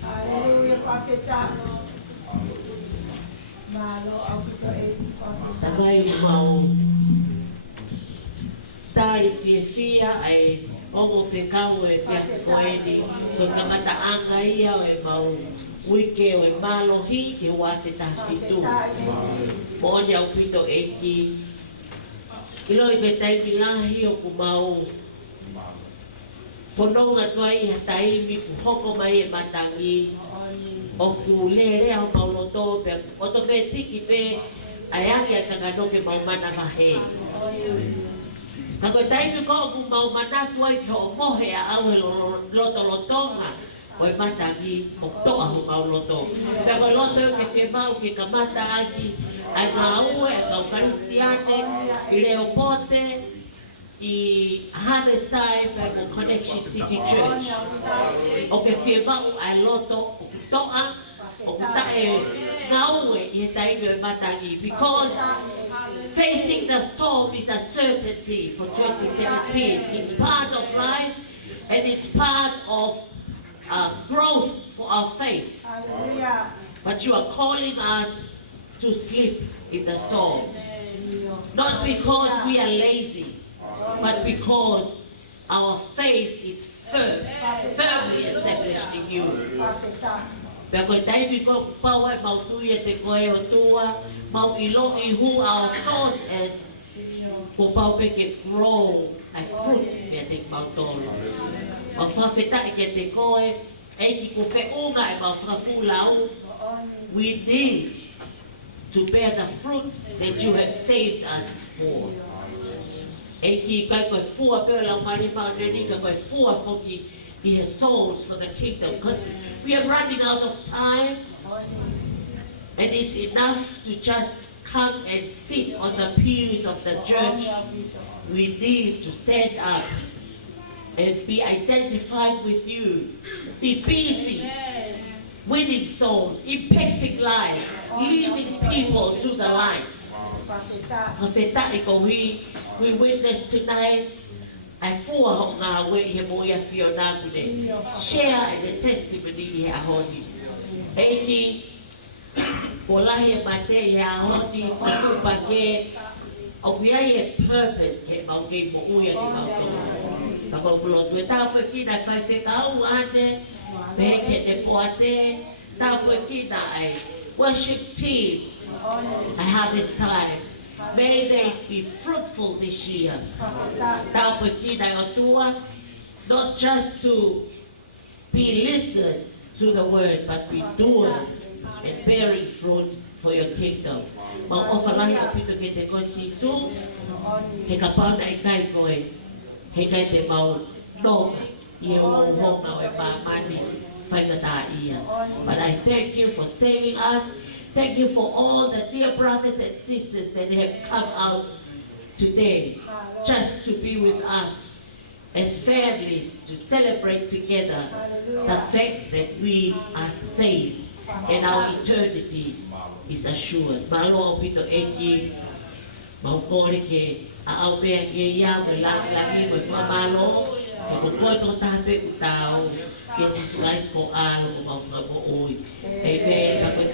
Hallelujah, Pafeta. Malo au kita Pafeta. Tagai mau tari fia ai ongo fekau e fia koeni ko kamata anga ia e mau wike o malo hi ke wa feta fitu mo ya upito eki ilo i betai bilahi o ku mau fononga tuai hatai mi ku hoko mai e matangi o ku lere au pauloto pe o to pe tiki pe ayagi atangano ke mau mana vahe Kako taimi ko ku mau manatu ai ke o mohe a au he loto lotonga o e matangi o toa ho mau loto. Peko loto ke whi mau ke kamata aki ai ngā ue a kau karistiane i reo pote i Harvest Time peko Connection City Church. O ke whi mau ai loto o ku toa o ku tae ngā ue i he taimi o e matangi because facing the storm is a certainty for 2017. It's part of life and it's part of growth for our faith. Hallelujah. But you are calling us to sleep in the storm. Not because we are lazy, but because our faith is firmly established in you. Pea koe taipi ko paua e mau tui e te koe o tua, mau ilo I who our source is, ko pau pe ke grow a fruit pea te mau tolo. Mau whawheta I ke te koe, eiki ko whe unga e mau whafu lau, we need to bear the fruit that you have saved us for. Eiki kai koe fua peo lau marima o neni, kai koe fua foki He has souls for the kingdom because we are running out of time and it's enough to just come and sit on the pews of the church. We need to stand up and be identified with you. Be busy winning souls, impacting lives, leading people to the light. We witness tonight ai fua ho ngā we he mo ia fiona kune share the testimony he ahoni eiki ko lahi e mate he ahoni fasu pake au ia e purpose ke mau ke mo uia ni mau to na ko pulo tu ta fo ki na fai fe ka u ane pe ke te poate ta fo ki na ai worship team I have this time. May they be fruitful this year. Not just to be listeners to the word, but be doers and bearing fruit for your kingdom. Mau ofalahi apito ke te koe sisu, he ka pauna I kai koe, he kai te mau noga, I e o honga o e mamani, whaingata ia. But I thank you for saving us. Thank you for all the dear brothers and sisters that have come out today just to be with us as families to celebrate together the fact that we are saved and our eternity is assured. Malo o pito eki, mau kore ke a au pea ke ia me langi me whamalo, e ko koe tō tāpe utau, ke si sulais ko alo ko mau whako oi. Amen.